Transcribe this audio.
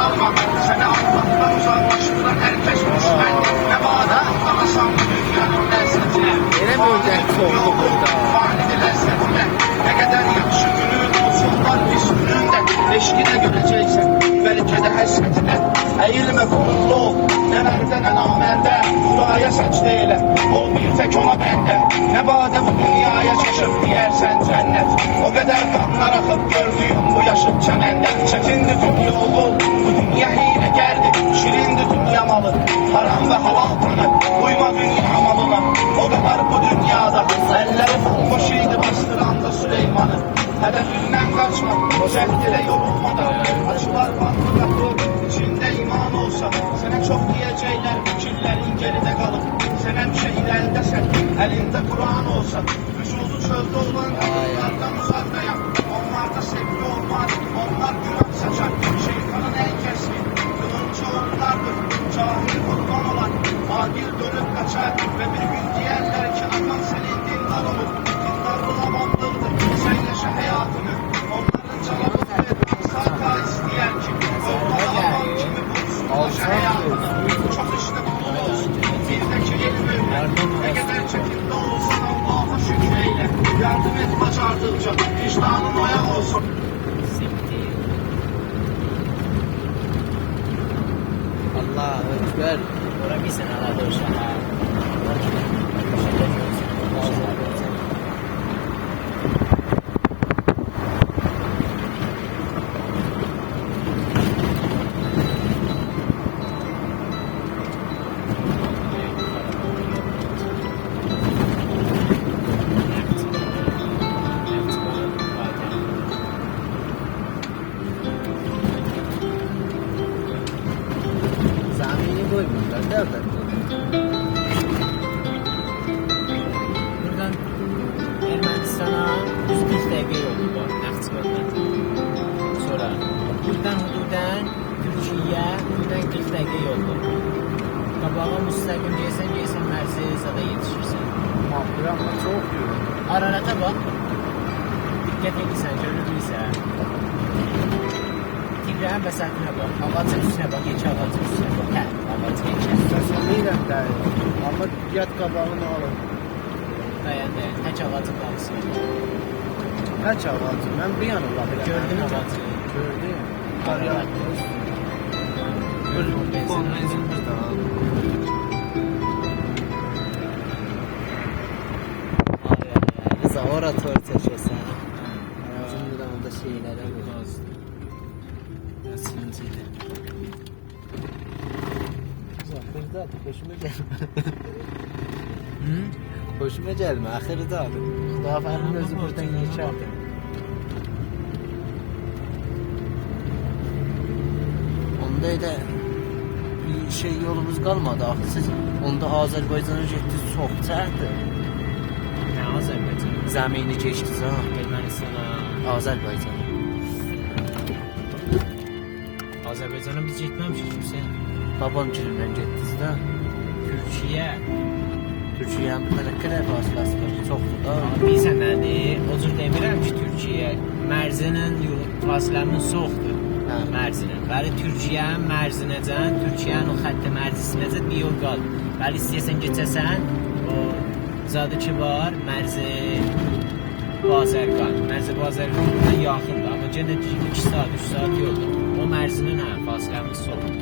kalma. Seni Allah'tan uzaklaştıran herkes düşman. Ne bağda anlamasam bu dünyanın lezzetine. Yine mi öleceksin oldu burada? Fani lezzetine. Ne kadar yakışı günün olsun var biz gününde. Eşki de göreceksin belki de hasretine. Eğilme kurullu ol. Ne merde ne namerde. Duaya secde eyle. Ol bir tek ona bende. Ne bağda bu dünyaya şaşıp diyersen cennet. O kadar kanlar akıp gördüğüm bu yaşıt çemende. Çekindi tüm yolu. Bu dünya hile geldi. Şirindi dünya malı. Haram ve halal kanı. Uyma dünya malına. O kadar bu dünyada. Elleri bomboşuydu bastıranda Süleyman'ı. Hedefinden kaçma. Cehdile yorulmadan. Açılar baktı kapı. İçinde iman olsa. Sana çok diyecekler. Fikirlerin geride kalır. Sen hemşehir eldesen. Elinde Kur'an olsa. Vücudu çölde olan kadınlardan uzaklayan. Onlarda sevgi olmaz. Onlar günah saçar. Şeytanın en keskin. Kılıncı onlardır. Cahil kurban olan. Adil dönüp kaçar. Ve bir gün diğerler ki akan senin dindar olur. Dindar bulamandırdır. Sen yaşa hayatını. Onların canı sağ isteyen kim? Yollara aman kimi bulsun. Yaşa hayatını. Çok işte bu olsun. Bir de kelime öyle. Ne kadar çekimde olsan Allah'a şükreyle. Yardım et başardıkça. Vicdanın oya olsun. Allahu Ekber. Ora bir sene aladı o şaha. Zamini koymuşlar. Nereden? Buradan Ermenistan'a 140 dakika yolu var Naxçıvan'dan. Sonra buradan hududan Türkiye, buradan 40 dakika yol var. Kabağa müstəqim geysən Mərziyəzada yetişirsən. Mahpura ama çok yoruyor. Ararata bak. Dikkat edirsən, görürsən. Tigrənin bəsətinə bax, ağacın üstünə bax, yekə ağacın üstünə bax. Hə, ağac yekə. Səsiyle değil. Ama yat kabağını alın. Dayan. Tək ağacın qalısına bax. Kaç ağacı? Ben bir yana bakıyorum. Gördün ağacı. Gördüm. Arada. Gördün benzin. Kıza oratör çeşesi. Ağzın buramında şeylere vur. Sıkıntıydı. Ahırda hoşuma gelme. Hı? Hoşuma gelme ahırda. Zafer'in özü buradan geçerdi. Onda öyle bir şey yolumuz kalmadı. Siz onda Azerbaycan'a gittiniz çok çərdi. Nə Azərbaycan? Zemini geçtiniz ha. Ermənistana. Azerbaycan'a. Azərbaycana biz getməmişik Hüseyin. Babam gülümden gittiniz de. Türkiyə. Türkiye'nin bir tane kere fasilesi var. Çoktu da. Bilirsən nədir? O cür demirəm ki, Türkiyə Mərzinin fasiləmiz çoxdur. Hə. Mərzinin. Bəli, Türkiyənin Mərzinəcən, Türkiyənin o xətti Mərzisinəcən bir yol qalır. Bəli, istəyəsən keçəsən, o zadı ki var, Mərzin, Bazərqan. Mərzin, Bazərqan buradan yaxındır. Amma yenə 2 saat, 3 saat yoldur. O Mərzinin fasiləmiz çoxdur.